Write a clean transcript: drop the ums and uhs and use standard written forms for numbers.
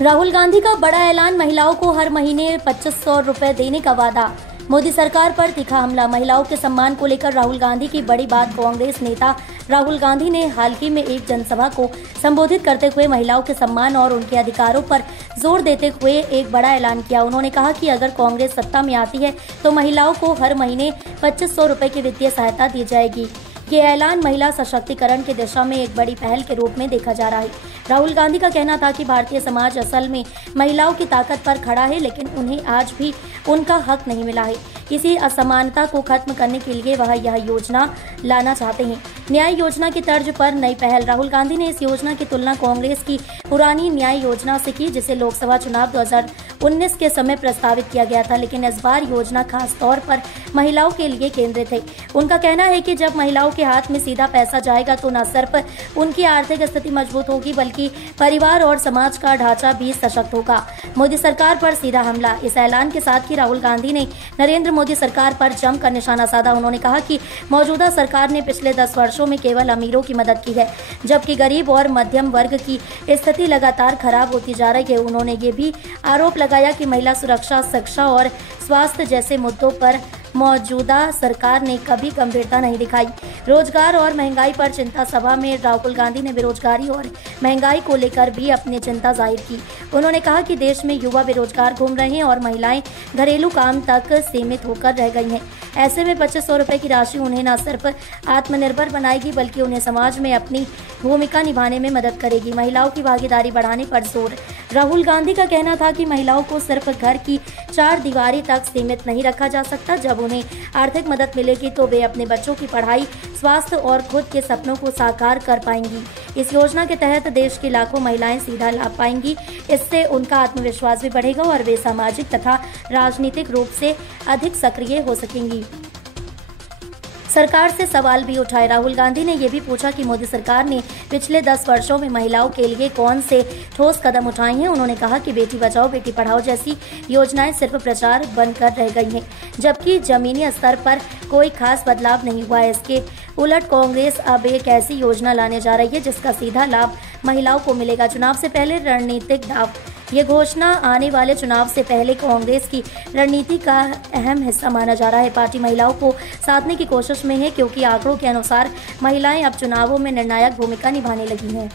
राहुल गांधी का बड़ा ऐलान, महिलाओं को हर महीने 2500 रुपए देने का वादा। मोदी सरकार पर तीखा हमला। महिलाओं के सम्मान को लेकर राहुल गांधी की बड़ी बात। कांग्रेस नेता राहुल गांधी ने हाल ही में एक जनसभा को संबोधित करते हुए महिलाओं के सम्मान और उनके अधिकारों पर जोर देते हुए एक बड़ा ऐलान किया। उन्होंने कहा कि अगर कांग्रेस सत्ता में आती है तो महिलाओं को हर महीने 2500 रुपए की वित्तीय सहायता दी जाएगी। ये ऐलान महिला सशक्तिकरण की दिशा में एक बड़ी पहल के रूप में देखा जा रहा है। राहुल गांधी का कहना था कि भारतीय समाज असल में महिलाओं की ताकत पर खड़ा है, लेकिन उन्हें आज भी उनका हक नहीं मिला है। इसी असमानता को खत्म करने के लिए वह यह योजना लाना चाहते हैं। न्याय योजना की तर्ज पर नई पहल। राहुल गांधी ने इस योजना की तुलना कांग्रेस की पुरानी न्याय योजना से की, जिसे लोकसभा चुनाव 2019 के समय प्रस्तावित किया गया था, लेकिन इस बार योजना खास तौर पर महिलाओं के लिए केंद्रित है। उनका कहना है कि जब महिलाओं के हाथ में सीधा पैसा जाएगा तो न सिर्फ उनकी आर्थिक स्थिति मजबूत होगी, बल्कि परिवार और समाज का ढांचा भी सशक्त होगा। मोदी सरकार पर सीधा हमला। इस ऐलान के साथ ही राहुल गांधी ने नरेंद्र मोदी सरकार पर जमकर निशाना साधा। उन्होंने कहा कि मौजूदा सरकार ने पिछले 10 वर्षों में केवल अमीरों की मदद की है, जबकि गरीब और मध्यम वर्ग की स्थिति लगातार खराब होती जा रही है। उन्होंने ये भी आरोप लगाया कि महिला सुरक्षा, शिक्षा और स्वास्थ्य जैसे मुद्दों पर मौजूदा सरकार ने कभी गंभीरता नहीं दिखाई। रोजगार और महंगाई पर चिंता। सभा में राहुल गांधी ने बेरोजगारी और महंगाई को लेकर भी अपनी चिंता जाहिर की। उन्होंने कहा कि देश में युवा बेरोजगार घूम रहे हैं और महिलाएं घरेलू काम तक सीमित होकर रह गई हैं। ऐसे में 2500 रुपए की राशि उन्हें न सिर्फ आत्मनिर्भर बनाएगी, बल्कि उन्हें समाज में अपनी भूमिका निभाने में मदद करेगी। महिलाओं की भागीदारी बढ़ाने पर जोर। राहुल गांधी का कहना था कि महिलाओं को सिर्फ घर की 4 दीवारी तक सीमित नहीं रखा जा सकता। जब उन्हें आर्थिक मदद मिलेगी तो वे अपने बच्चों की पढ़ाई, स्वास्थ्य और खुद के सपनों को साकार कर पाएंगी। इस योजना के तहत देश की लाखों महिलाएं सीधा लाभ पाएंगी। इससे उनका आत्मविश्वास भी बढ़ेगा और वे सामाजिक तथा राजनीतिक रूप से अधिक सक्रिय हो सकेंगी। सरकार से सवाल भी उठाए। राहुल गांधी ने यह भी पूछा कि मोदी सरकार ने पिछले 10 वर्षों में महिलाओं के लिए कौन से ठोस कदम उठाए हैं। उन्होंने कहा कि बेटी बचाओ बेटी पढ़ाओ जैसी योजनाएं सिर्फ प्रचार बनकर रह गई हैं, जबकि जमीनी स्तर पर कोई खास बदलाव नहीं हुआ है। इसके उलट कांग्रेस अब एक ऐसी योजना लाने जा रही है जिसका सीधा लाभ महिलाओं को मिलेगा। चुनाव से पहले रणनीतिक दाव। ये घोषणा आने वाले चुनाव से पहले कांग्रेस की रणनीति का अहम हिस्सा माना जा रहा है। पार्टी महिलाओं को साधने की कोशिश में है, क्योंकि आंकड़ों के अनुसार महिलाएं अब चुनावों में निर्णायक भूमिका निभाने लगी हैं।